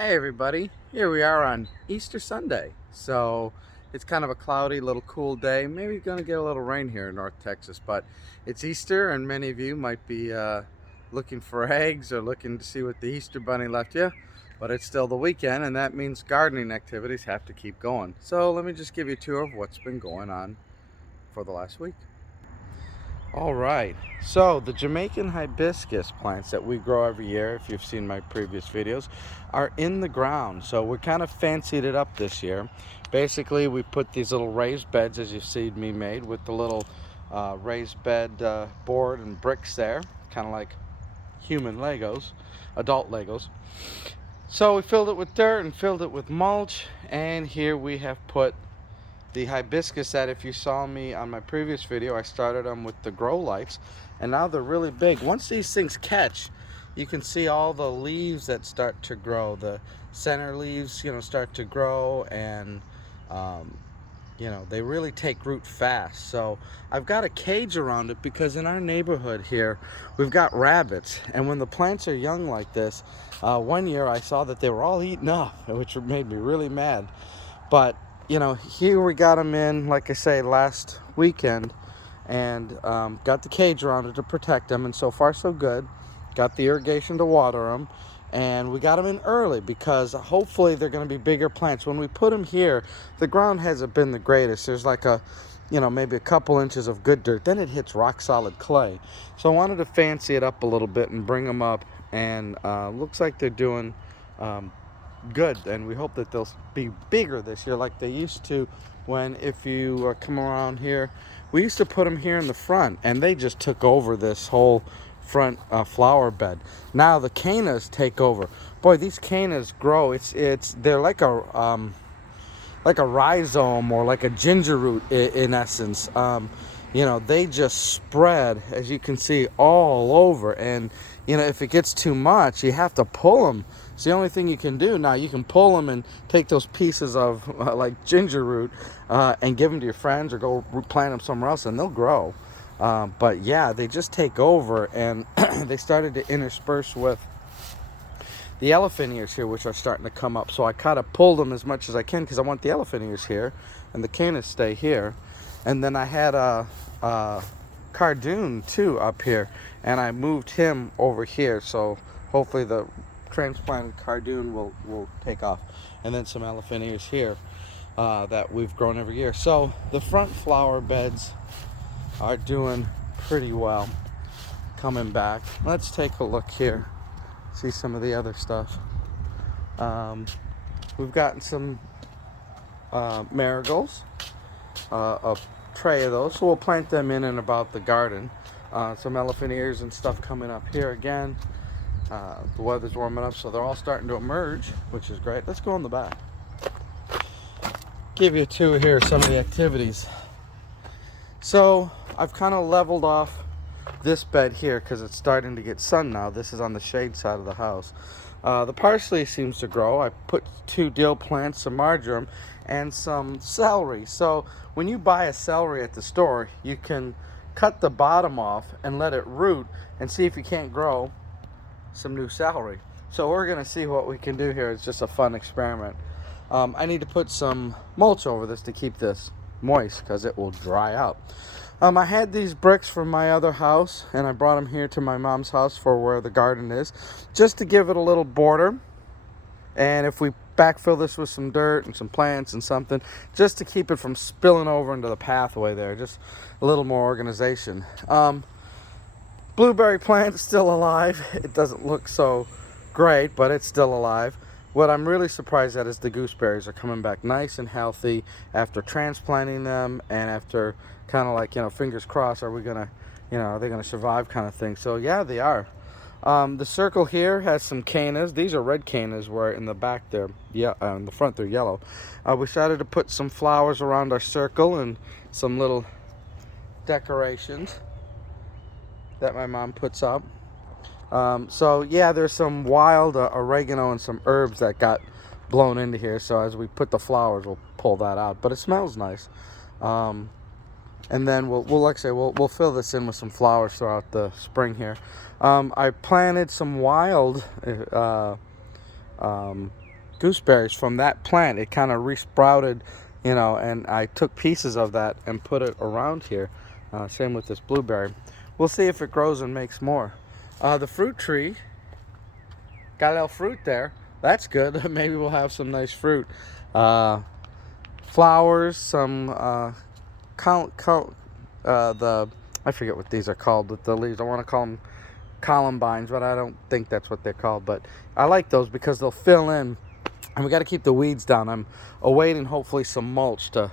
Hey everybody, here we are on Easter Sunday. So it's kind of a cloudy, little cool day. Maybe gonna get a little rain here in North Texas, but it's Easter and many of you might be looking for eggs or looking to see what the Easter Bunny left you. But it's still the weekend and that means gardening activities have to keep going. So let me just give you a tour of what's been going on for the last week. All right, so the Jamaican hibiscus plants that we grow every year, if you've seen my previous videos, are in the ground. So we kind of fancied it up this year. Basically, we put these little raised beds, as you've seen me made, with the little raised bed board and bricks there, kind of like human Legos, adult Legos. So we filled it with dirt and filled it with mulch, and here we have put the hibiscus that, if you saw me on my previous video, I started them with the grow lights and now they're really big. Once these things catch, you can see all the leaves that start to grow. The center leaves, start to grow, and they really take root fast. So I've got a cage around it because in our neighborhood here, we've got rabbits. And when the plants are young like this, one year I saw that they were all eaten up, which made me really mad. But here we got them in, like I say, last weekend, and got the cage around it to protect them, and so far so good. Got the irrigation to water them, and we got them in early because hopefully they're going to be bigger plants. When we put them here, the ground hasn't been the greatest. There's like maybe a couple inches of good dirt. Then it hits rock solid clay. So I wanted to fancy it up a little bit and bring them up, and looks like they're doing good, and we hope that they'll be bigger this year like they used to. When, if you come around here, we used to put them here in the front and they just took over this whole front flower bed. Now the cannas take over. Boy, these cannas grow. They're like a rhizome or like a ginger root in essence. They just spread, as you can see, all over. And if it gets too much, you have to pull them. It's the only thing you can do. Now you can pull them and take those pieces of like ginger root and give them to your friends, or go plant them somewhere else and they'll grow. But yeah, they just take over, and they started to intersperse with the elephant ears here, which are starting to come up. So I kind of pulled them as much as I can because I want the elephant ears here and the cannas stay here. And then I had a cardoon too up here, and I moved him over here. So hopefully the transplanted cardoon will take off. And then some elephant ears here that we've grown every year. So the front flower beds are doing pretty well, coming back. Let's take a look here, see some of the other stuff. We've gotten some marigolds, a tray of those, so we'll plant them in and about the garden. Some elephant ears and stuff coming up here again. The weather's warming up, so they're all starting to emerge, which is great. Let's go in the back. Give you a tour here of some of the activities. So I've kind of leveled off this bed here because it's starting to get sun now. This is on the shade side of the house. The parsley seems to grow. I put 2 dill plants, some marjoram, and some celery. So when you buy a celery at the store, you can cut the bottom off and let it root and see if you can't grow some new celery. So we're gonna see what we can do here. It's just a fun experiment. I need to put some mulch over this to keep this moist because it will dry out. I had these bricks from my other house, and I brought them here to my mom's house for where the garden is, just to give it a little border. And if we backfill this with some dirt and some plants and something, just to keep it from spilling over into the pathway there, just a little more organization. Blueberry plant is still alive. It doesn't look so great, but it's still alive. What I'm really surprised at is the gooseberries are coming back nice and healthy after transplanting them, and after kind of like, fingers crossed, are they gonna survive kind of thing. So yeah, they are. The circle here has some cannas. These are red cannas, where in the back there, in the front they're yellow. We started to put some flowers around our circle and some little decorations that my mom puts up. So yeah, there's some wild oregano and some herbs that got blown into here. So as we put the flowers, we'll pull that out. But it smells nice. And then we'll fill this in with some flowers throughout the spring here. I planted some wild gooseberries from that plant. It kind of resprouted, you know, and I took pieces of that and put it around here. Same with this blueberry. We'll see if it grows and makes more. The fruit tree got a little fruit there. That's good. Maybe we'll have some nice fruit. Flowers, some I forget what these are called with the leaves. I want to call them columbines, but I don't think that's what they're called. But I like those because they'll fill in, and we got to keep the weeds down. I'm awaiting hopefully some mulch to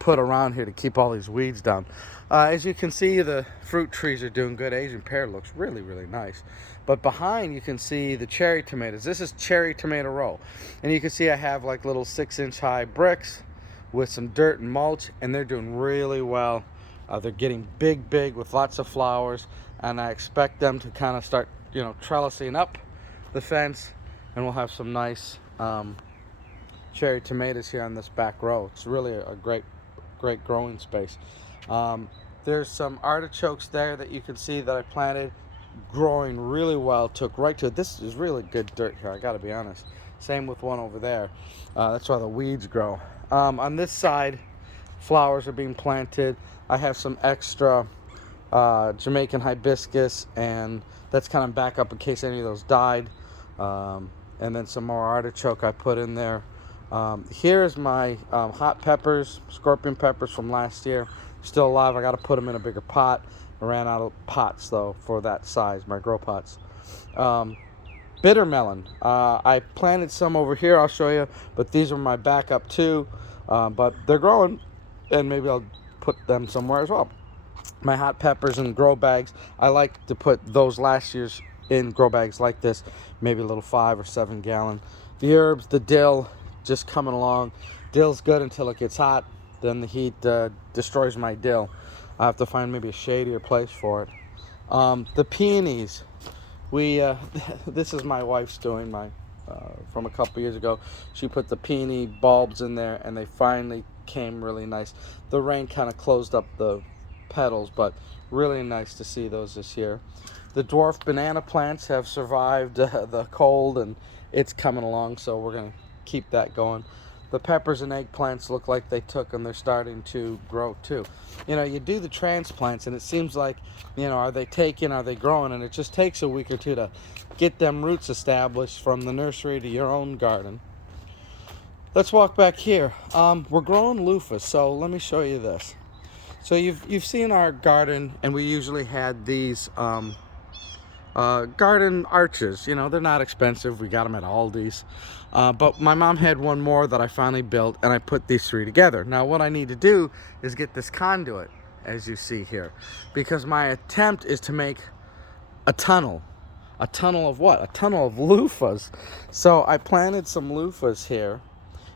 put around here to keep all these weeds down. As you can see, the fruit trees are doing good. Asian pear looks really, really nice. But behind you can see the cherry tomatoes. This is cherry tomato row. And you can see I have like little 6-inch high bricks with some dirt and mulch, and they're doing really well. They're getting big with lots of flowers, and I expect them to kind of start, you know, trellising up the fence, and we'll have some nice cherry tomatoes here on this back row. It's really a great growing space. There's some artichokes there that you can see that I planted, growing really well. Took right to it. This is really good dirt here, I gotta be honest. Same with one over there. That's why the weeds grow. On this side, flowers are being planted. I have some extra Jamaican hibiscus, and that's kind of back up in case any of those died. And then some more artichoke I put in there. Here's my hot peppers, scorpion peppers from last year. Still alive. I got to put them in a bigger pot. I ran out of pots though for that size, my grow pots. Bitter melon. I planted some over here, I'll show you, but these are my backup too. But they're growing, and maybe I'll put them somewhere as well. My hot peppers in grow bags. I like to put those last year's in grow bags like this, maybe a little 5 or 7 gallon. The herbs, the dill, just coming along. Dill's good until it gets hot, then the heat destroys my dill. I have to find maybe a shadier place for it. The peonies, this is my wife's doing, from a couple years ago. She put the peony bulbs in there, and they finally came really nice. The rain kind of closed up the petals, but really nice to see those this year. The dwarf banana plants have survived the cold, and it's coming along, so we're going to keep that going. The peppers and eggplants look like they took, and they're starting to grow too. You know, you do the transplants, and it seems like, you know, are they taking, are they growing? And it just takes a week or two to get them roots established from the nursery to your own garden. Let's walk back here. We're growing loofahs, so let me show you this. So you've seen our garden, and we usually had these garden arches. You know, they're not expensive. We got them at Aldi's. But my mom had one more that I finally built, and I put these 3 together. Now what I need to do is get this conduit, as you see here, because my attempt is to make a tunnel. A tunnel of what? A tunnel of loofahs. So I planted some loofahs here,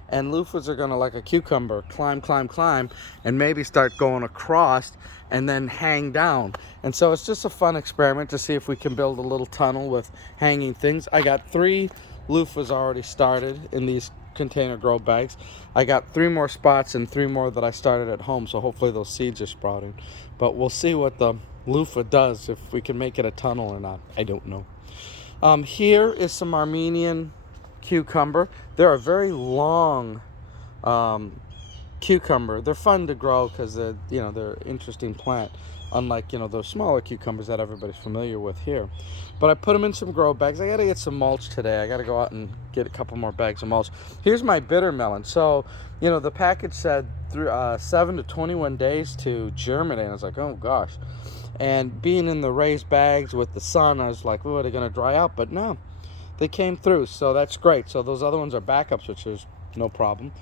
and loofahs are gonna, like a cucumber, climb, and maybe start going across and then hang down. And so it's just a fun experiment to see if we can build a little tunnel with hanging things. I got 3 loofahs already started in these container grow bags. I got 3 more spots and 3 more that I started at home, so hopefully those seeds are sprouting. But we'll see what the loofah does, if we can make it a tunnel or not. I don't know. Here is some Armenian cucumber. They're a very long cucumber. They're fun to grow because they're an interesting plant, unlike those smaller cucumbers that everybody's familiar with here. But I put them in some grow bags. I got to get some mulch today. I got to go out and get a couple more bags of mulch. Here's my bitter melon. So the package said 7 to 21 days to germinate. I was like, oh gosh. And being in the raised bags with the sun, I was like, oh, are they going to dry out? But no, they came through, so that's great. So those other ones are backups, which is no problem.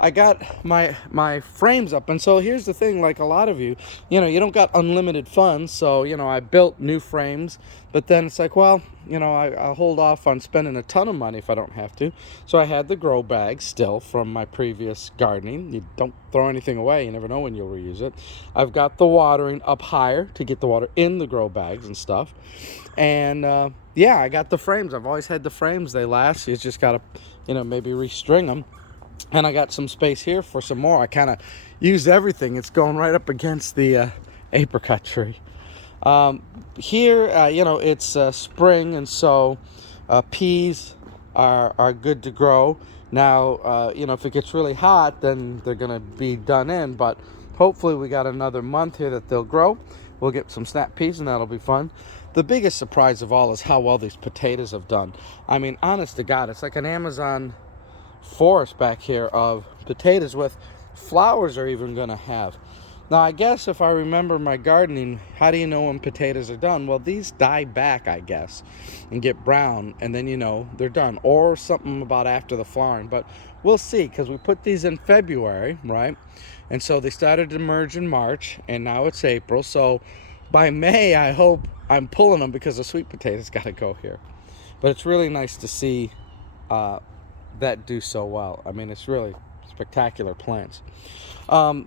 I got my frames up, and so here's the thing, like a lot of you don't got unlimited funds, so I built new frames, but then it's like, well, I'll hold off on spending a ton of money if I don't have to. So I had the grow bags still from my previous gardening. You don't throw anything away, you never know when you'll reuse it. I've got the watering up higher to get the water in the grow bags and stuff, and yeah, I got the frames. I've always had the frames. They last. You just gotta maybe restring them. And I got some space here for some more. I kind of used everything. It's going right up against the apricot tree. Here, it's spring, and so peas, are good to grow. Now, you know, if it gets really hot, then they're going to be done in, but hopefully we got another month here that they'll grow. We'll get some snap peas and that'll be fun. The biggest surprise of all is how well these potatoes have done. I mean, honest to God, it's like an Amazon forest back here of potatoes with flowers are even going to have. Now, I guess if I remember my gardening, how do you know when potatoes are done? Well, these die back, I guess, and get brown, and then, you know, they're done. Or something about after the flowering. But we'll see, because we put these in February, right? And so they started to emerge in March, and now it's April. So by May, I hope I'm pulling them because the sweet potatoes got to go here. But it's really nice to see that do so well. I mean, it's really spectacular plants.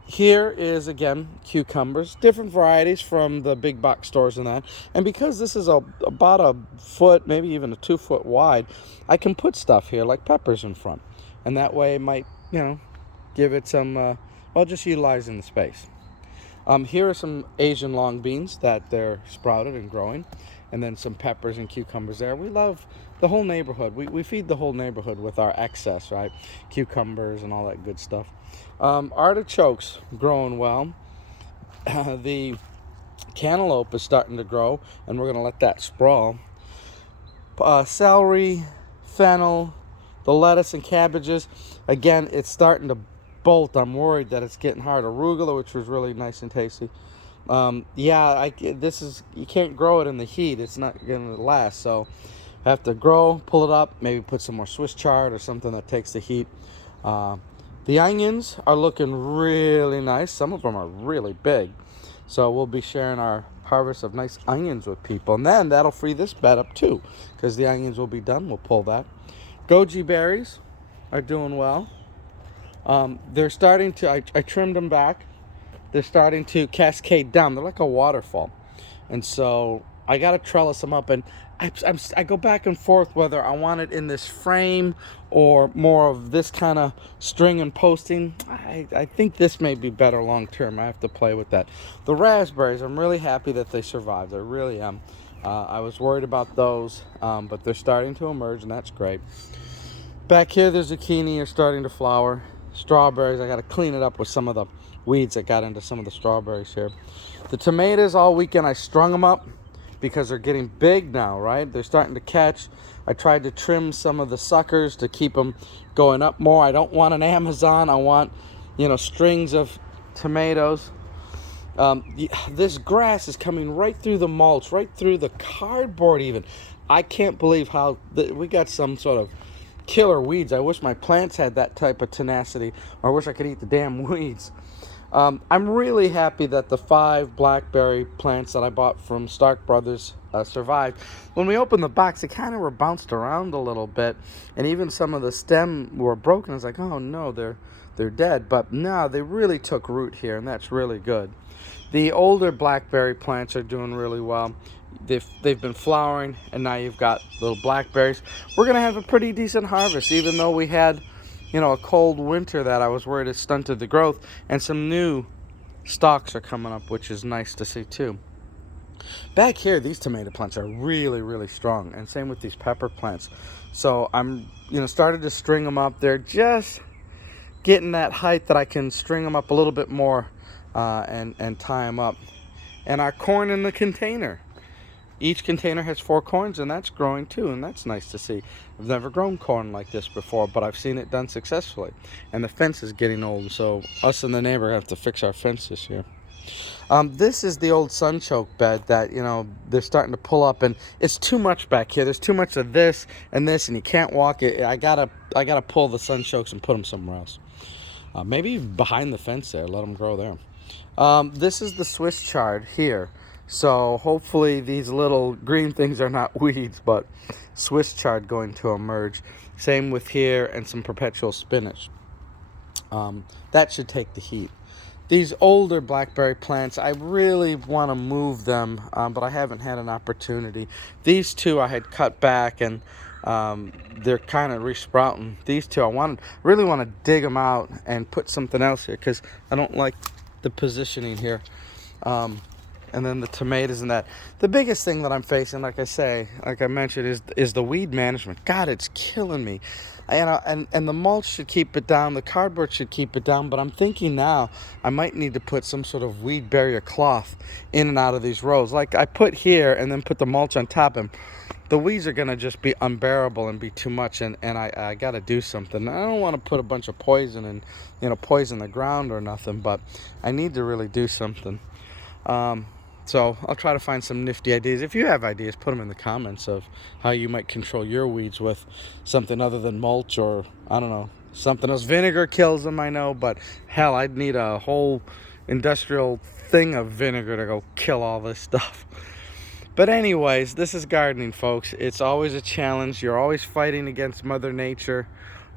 Here is, again, cucumbers, different varieties from the big box stores and that. And because this is about a foot, maybe even a 2 foot wide, I can put stuff here like peppers in front. And that way it might, you know, give it some, well, just utilizing the space. Here are some Asian long beans that they're sprouted and growing. And then some peppers and cucumbers there. We love the whole neighborhood. We feed the whole neighborhood with our excess, right? Cucumbers and all that good stuff. Artichokes growing well. The cantaloupe is starting to grow, and we're going to let that sprawl. Celery, fennel, the lettuce and cabbages. Again, it's starting to bolt. I'm worried that it's getting hard. Arugula, which was really nice and tasty. Yeah, this is, you can't grow it in the heat. It's not going to last. So I have to grow, pull it up, maybe put some more Swiss chard or something that takes the heat. The onions are looking really nice. Some of them are really big. So we'll be sharing our harvest of nice onions with people. And then that'll free this bed up too, because the onions will be done. We'll pull that. Goji berries are doing well. They're starting to, I trimmed them back. They're starting to cascade down. They're like a waterfall. And so I got to trellis them up. And I go back and forth whether I want it in this frame or more of this kind of string and posting. I think this may be better long term. I have to play with that. The raspberries, I'm really happy that they survived. I really am. I was worried about those, but they're starting to emerge, and that's great. Back here, the zucchini are starting to flower. Strawberries, I got to clean it up with some of the weeds that got into some of the strawberries here. The tomatoes, all weekend I strung them up because they're getting big now, right? They're starting to catch. I tried to trim some of the suckers to keep them going up more. I don't want an Amazon. I want, you know, strings of tomatoes. This grass is coming right through the mulch, right through the cardboard even. I can't believe how we got some sort of killer weeds. I wish my plants had that type of tenacity, or I wish I could eat the damn weeds. I'm really happy that the 5 blackberry plants that I bought from Stark Brothers survived. When we opened the box, they kind of were bounced around a little bit, and even some of the stem were broken. I was like, oh no, they're dead. But no, they really took root here, and that's really good. The older blackberry plants are doing really well. They've been flowering, and now you've got little blackberries. We're gonna have a pretty decent harvest, even though we had, you know, a cold winter that I was worried it stunted the growth, and some new stalks are coming up, which is nice to see too. Back here, these tomato plants are really, really strong, and same with these pepper plants. So I'm, you know, started to string them up. They're just getting that height that I can string them up a little bit more and tie them up. And our corn in the container. Each container has 4 corns, and that's growing too, and that's nice to see. I've never grown corn like this before, but I've seen it done successfully. And the fence is getting old, so us and the neighbor have to fix our fence this year. This is the old sunchoke bed that, you know, they're starting to pull up, and it's too much back here. There's too much of this, and you can't walk it. I gotta pull the sunchokes and put them somewhere else. Maybe behind the fence there, let them grow there. This is the Swiss chard here. So hopefully these little green things are not weeds, but Swiss chard going to emerge. Same with here, and some perpetual spinach. That should take the heat. These older blackberry plants, I really want to move them, but I haven't had an opportunity. These 2 I had cut back, and they're kind of resprouting. These 2 I really want to dig them out and put something else here, because I don't like the positioning here. and then the tomatoes and that. The biggest thing that I'm facing, like I mentioned, is the weed management. God, it's killing me. And the mulch should keep it down, the cardboard should keep it down, but I'm thinking now I might need to put some sort of weed barrier cloth in and out of these rows. Like I put here and then put the mulch on top, and the weeds are gonna just be unbearable and be too much, and I gotta do something. I don't want to put a bunch of poison and, poison the ground or nothing, but I need to really do something. So I'll try to find some nifty ideas. If you have ideas, put them in the comments of how you might control your weeds with something other than mulch, or I don't know, something else. Vinegar kills them, I know, but hell, I'd need a whole industrial thing of vinegar to go kill all this stuff. But anyways, this is gardening, folks. It's always a challenge. You're always fighting against Mother Nature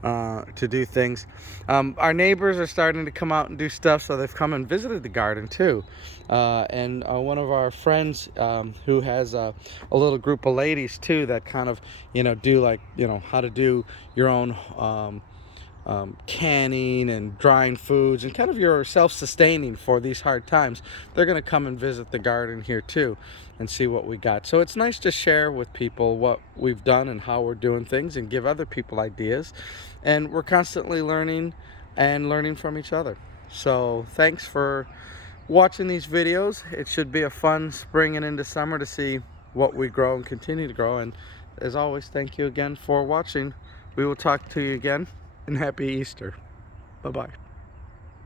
to do things. Our neighbors are starting to come out and do stuff, so they've come and visited the garden too. And one of our friends who has a little group of ladies too that kind of, do like, how to do your own canning and drying foods and kind of your self-sustaining for these hard times. They're going to come and visit the garden here too and see what we got. So it's nice to share with people what we've done and how we're doing things and give other people ideas. And we're constantly learning and learning from each other. So thanks for watching these videos. It should be a fun spring and into summer to see what we grow and continue to grow. And as always, thank you again for watching. We will talk to you again, and happy Easter. Bye-bye.